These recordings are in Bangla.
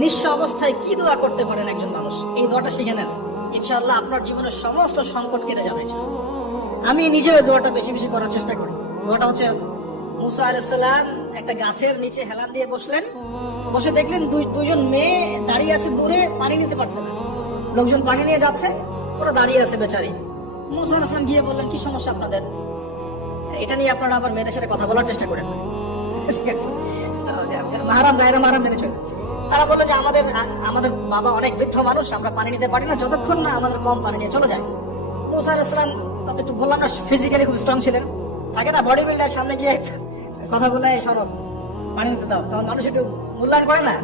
নিঃস্ব অবস্থায় কি দোয়া করতে পারেন একজন মানুষ, এই দোয়াটা শিখে নেন। ইনশাআল্লাহ আপনার জীবনের সমস্ত সংকট কেটে যাবে। আমি নিজেও দোয়াটা বেশি বেশি করার চেষ্টা করি। দোয়াটা হচ্ছে, মুসা আলাইহিস সালাম একটা গাছের নিচে হেলান দিয়ে বসলেন, বসে দেখলেন দুইজন মেয়ে দাঁড়িয়ে আছে দূরে, পানি নিতে পারছে না। লোকজন পানি নিয়ে যাচ্ছে, ওরা দাঁড়িয়ে আছে বেচারি। মুসা আলাইহিস সালাম গিয়ে বললেন, কি সমস্যা আপনাদের? এটা নিয়ে আপনারা আবার মেয়েদের সাথে কথা বলার চেষ্টা করেন। মাহারাম দায়রা মাহারাম মেনে চলে। তারা বললো যে আমাদের বাবা অনেক বৃদ্ধ মানুষ, আমরা পানি নিতে পারি না যতক্ষণ না আমাদের কম পানি নিয়ে চলে যায়। মুসা আলাইহিস সালাম তত একটু বললাম না, ফিজিক্যালি খুব স্ট্রং ছিলেন, থাকে না বডি বিল্ডার, সামনে গিয়ে কথা বলে সরব পানি নিতে দাও, তখন মানুষ একটু মূল্যায়ন করে না।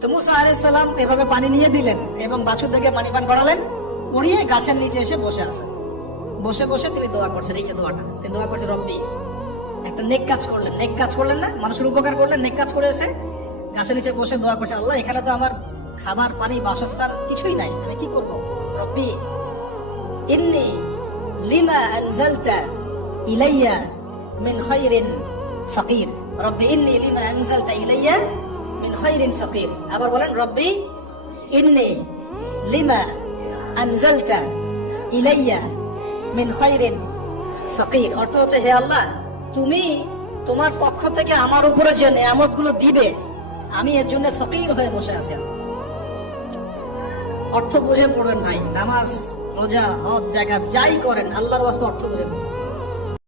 তো মুসা আলাইহিস সালাম এভাবে পানি নিয়ে দিলেন এবং বাছুরদেরকে পানি পান করালেন, করিয়ে গাছের নিচে এসে বসে আছেন। বসে বসে তিনি দোয়া করছেন, এই যে দোয়াটা তিনি দোয়া করছেন, রব্বি, একটা নেক কাজ করলেন, নেক কাজ করলেন না, মানুষের উপকার করলেন, নেক কাজ করে এসে গাছের নিচে বসে দোয়া করছেন, আল্লাহ এখানে তো আমার খাবার পানি বাসস্থান কিছুই নাই, আমি কি করবো? রব্বি ইন্নী লিমা আনজালতা ইলাইয়া মিন খায়রিন ফাকির। রব্বি ইন্নী লিমা আনজালতা ইলাইয়া মিন খায়রিন ফাকির। আবার বলেন, রব্বি ইন্নী লিমা আনজালতা ইলাইয়া মিন খায়রিন ফাকির। অর্থ হচ্ছে, হে আল্লাহ, তুমি তোমার পক্ষ থেকে আমার উপরে যে নিয়ামত গুলো দিবে, আমি এর জন্য ফকির হয়ে বসে আছি। অর্থ বুঝে পড়বেন ভাই, নামাজ রোজা হজ জাকাত যাই করেন আল্লাহর ওয়াস্তে অর্থ বুঝে পড়বেন।